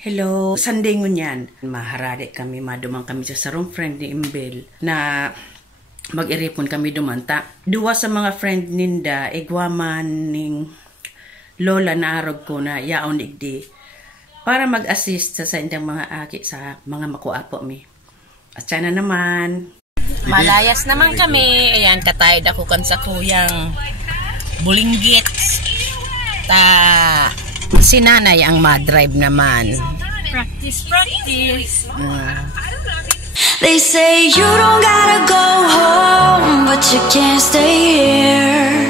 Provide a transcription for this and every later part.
Hello, Sunday ngunyan. Maharari kami, madumang kami sa sarong friend ni Imbel na mag-iripon kami dumanta. Duwa sa mga friend ninda, igwaman ning lola na arog ko na yaon igdi para mag-assist sa indang mga aki sa mga makuapo mi. At sana naman. Malayas naman kami. Ayan, katayad ako kan sa kuyang bulinggit. Si nanay ang ma-drive naman. Practice. They say you don't gotta go home, but you can't stay here.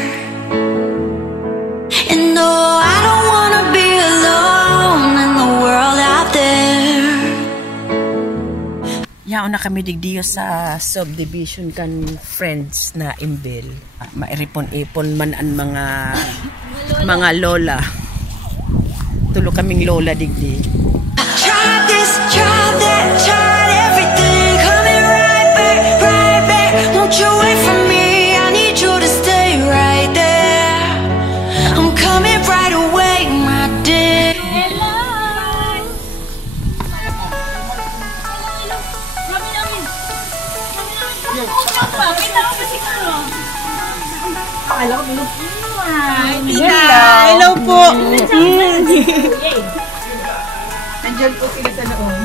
And no, I don't wanna be alone in the world out there. Yaon na kami digdiyo sa subdivision kan friends na Imbel. Mairipon-ipon man ang mga lola. Tulo kaming lola digdi. Tried this, tried that, tried everything. Coming right back. Won't you wait for me? I need you to stay right there. I'm coming right away, my dear. Hello po. Nandiyan po sila sa noon.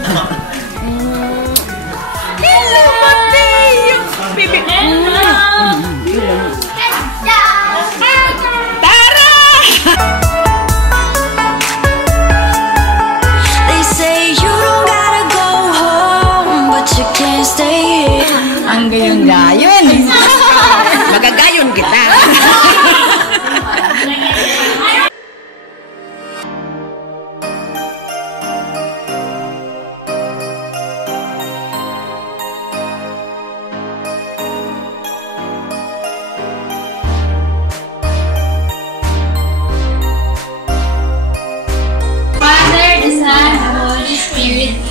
Hello, Mati! Baby. Tara! They say you don't gotta go home, but you can't stay here. Ang gayon-gayon. Magagayon kita.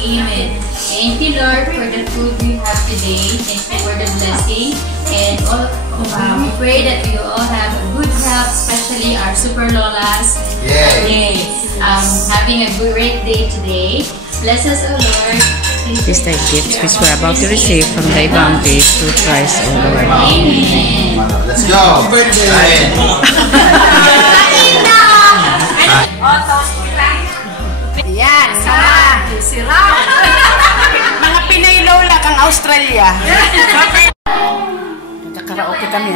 Amen. Thank you, Lord, for the food we have today. Thank you for the blessing. And we pray that we all have a good health, especially our super lolas. Yay! Having a great day today. Bless us, O Lord. These are gifts which we're about to receive from thy bounties through Christ, O Lord. Amen. Let's go! Yan, sira. Mga Pinay lola kang Australia. Nagkakaraoke kami.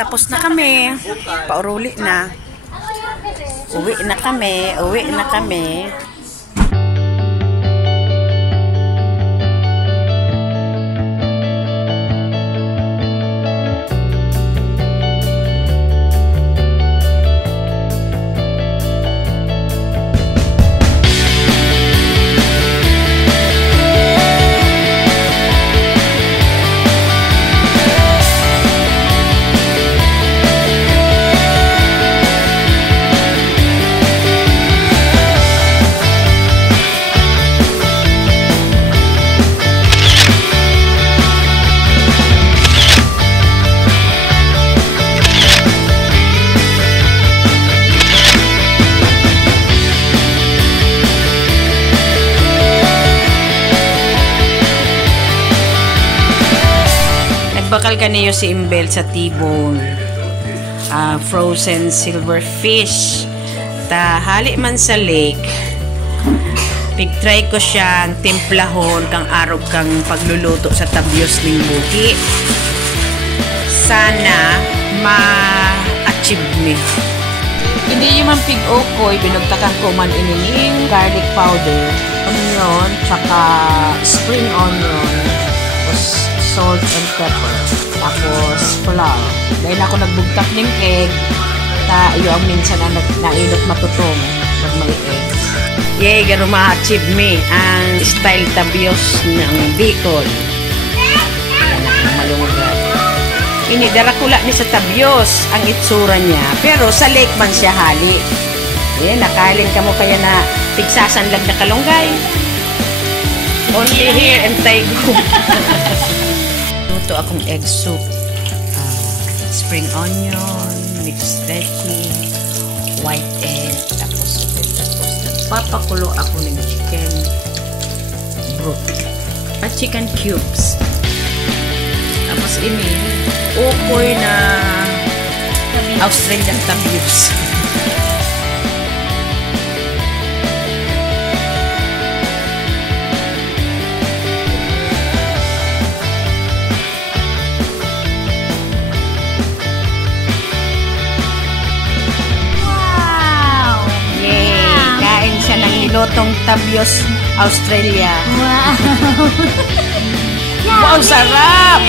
Tapos na kami. Pauruli na. Uwi na kami. Bakal kaniyo si Imbel sa T-bone. Frozen silverfish. Hali man sa lake. Pig-try ko siyang timplahon kang arog kang pagluluto sa tabyos ning buki. Sana ma-achieve me. Hindi yung man pig-okoy, binugtakan ko man inining garlic powder, onion, tsaka spring onion, tapos salt and pepper, tapos flour. Dahil ako nagbugtak ng egg, iyo ang minsan na nailot matutong pag may egg. Yay, gano'n ma-achieve me ang style tabyos ng Bicol. Malunggay. Ini darakula ni sa tabyos ang itsura niya, pero sa lake man siya hali. Nakaling ka mo kaya na pigsasanlag na kalunggay. Only here in Taigo. Nagluto akong egg soup. Spring onion, mixed veggie, white egg, tapos nagpapakulo ako ng chicken broth at chicken cubes. Tapos ini, ukoy na Australian tabios. Lotong tabios Australia. Wow! Wow, sarap!